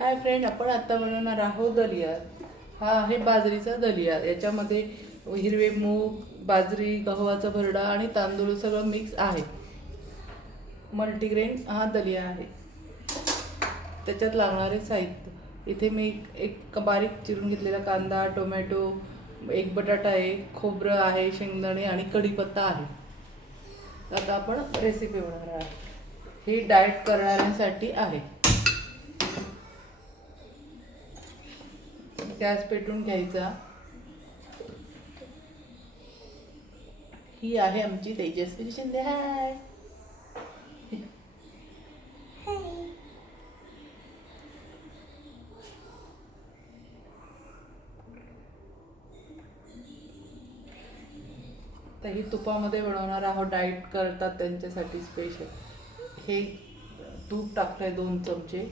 Hi friend, आपण आता बनवणार आहोत दलिया. हा आहे बाजरीचा दलिया. याच्यामध्ये हिरवे मूग, बाजरी, गव्हाचा भरडा आणि तांदूळ सगळं मिक्स आहे. मल्टीग्रेन हा दलिया आहे. त्याच्यात लागणारे साहित्य इथे मी एक बारीक चिरून घेतलेला कांदा, टोमॅटो, एक बटाटा आहे, खोबरं आहे, शेंगदाणे आणि कढीपत्ता आहे. आता आपण रेसिपी बनवणार आहोत. ही डाएट करणाऱ्यांसाठी आहे. गॅस पेटून घ्यायचा. ही आहे आमची तेजस्वी शिंदे. हाय. तर ही तुपामध्ये बनवणार आहोत. डाएट करतात त्यांच्यासाठी स्पेशल. हे तूप टाकलंय 2 चमचे.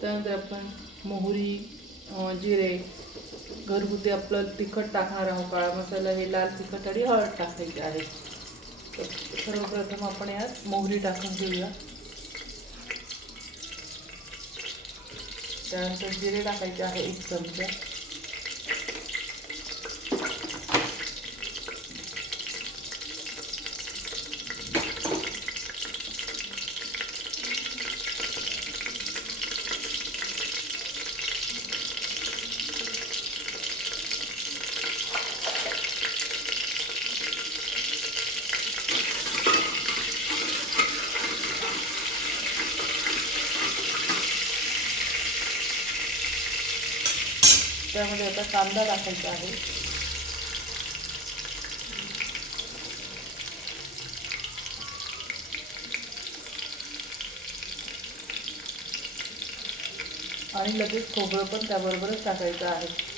त्यानंतर आपण मोहरी, जिरे, घरगुती आपलं तिखट टाकणार आहोत. काळा मसाला, हे लाल तिखट आणि हळद टाकायची आहे. तर सर्वप्रथम आपण यात मोहरी टाकून घेऊया. त्यानंतर जिरे टाकायचे आहे 1 चमचा. त्यामध्ये आता कांदा टाकायचा आहे. आणि लगेच खोबरं पण त्याबरोबरच टाकायचं आहे.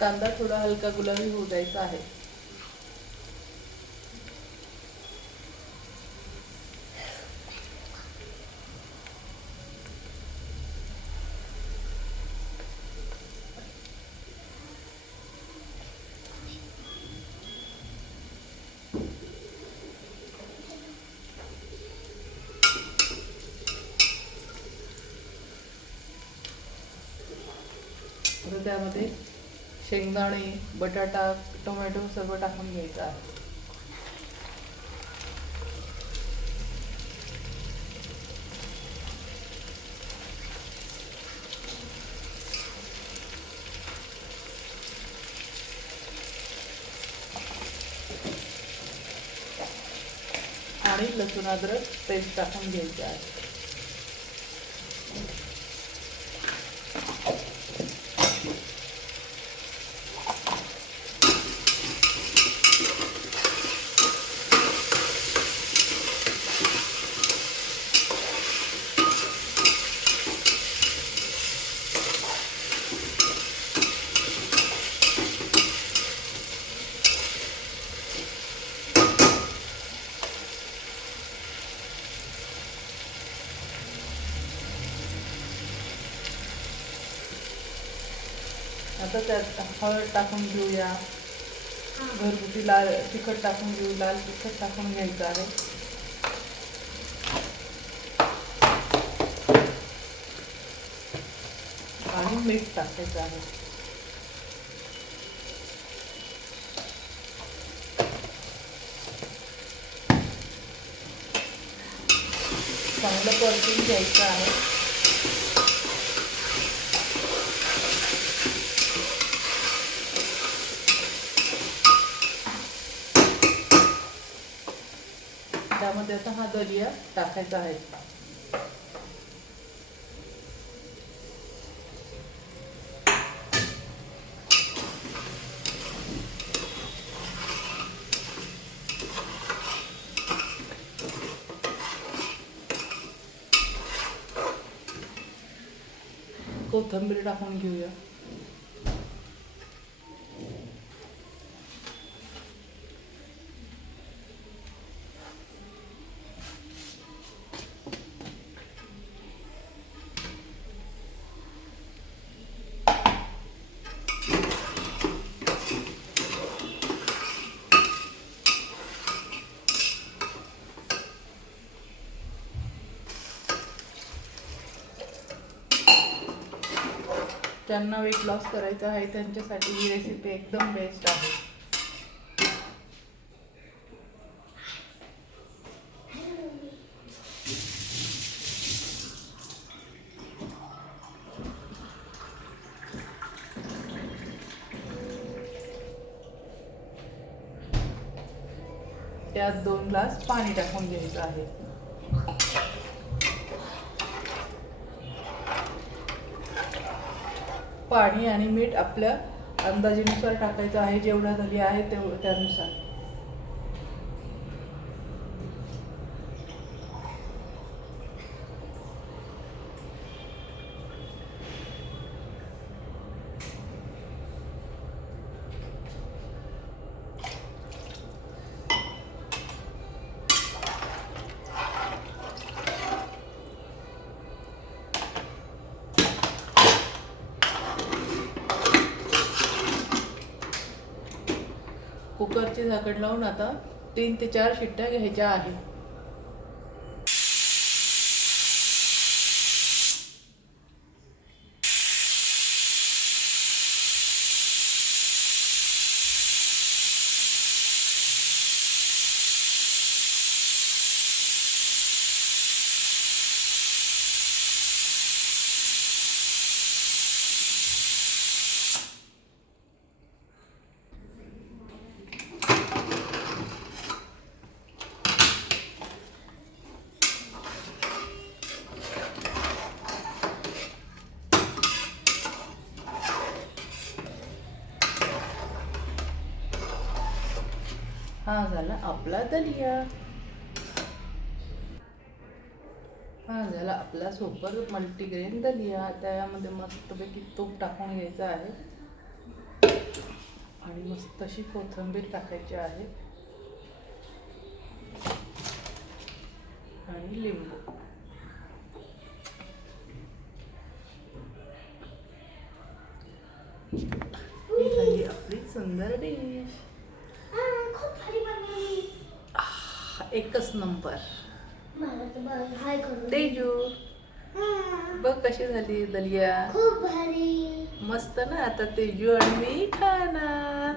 कांदा थोडा हलका गुलाबी होऊ द्यायचा आहे. आता त्यामध्ये शेंगदाणे, बटाटा, टोमॅटो सगळं टाकून घ्यायचं आहे. आणि लसूण अद्रक पेस्ट टाकून घ्यायचं आहे. आता त्यात हळद टाकून घेऊया. घरगुती लाल तिखट टाकून घेऊ. लाल तिखट टाकून घ्यायचं आहे. आणि मीठ टाकायचं आहे. चांगलं परतून घ्यायचं आहे. त्यामध्ये आता हा दलिया टाकायचा आहे. कोथिंबीर टाकून घेऊया. ज्यांना वेट लॉस करायचं आहे त्यांच्यासाठी ही रेसिपी एकदम बेस्ट आहे. त्यात 2 ग्लास पाणी टाकून घ्यायचं आहे. पाणी आणि मीठ आपल्या अंदाजानुसार टाकायचं आहे. जेवढा दलिया आहे त्यानुसार. कुकरचे झाकण लावून आता 3 ते 4 शिट्ट्या घ्यायच्या आहे. हा झाला आपला दलिया. हा झाला आपला सुपर मल्टीग्रेन दलिया. त्यामध्ये मस्तपैकी तूप टाकून घ्यायचं आहे आणि मस्त अशी कोथिंबीर टाकायची आहे आणि लिंबू. ही झाली आपली सुंदर डिश. एकच नंबर. तेजू बघ कशी झाली दलिया. खूप भारी. मस्त ना. आता तेजू आणि मी खाणार.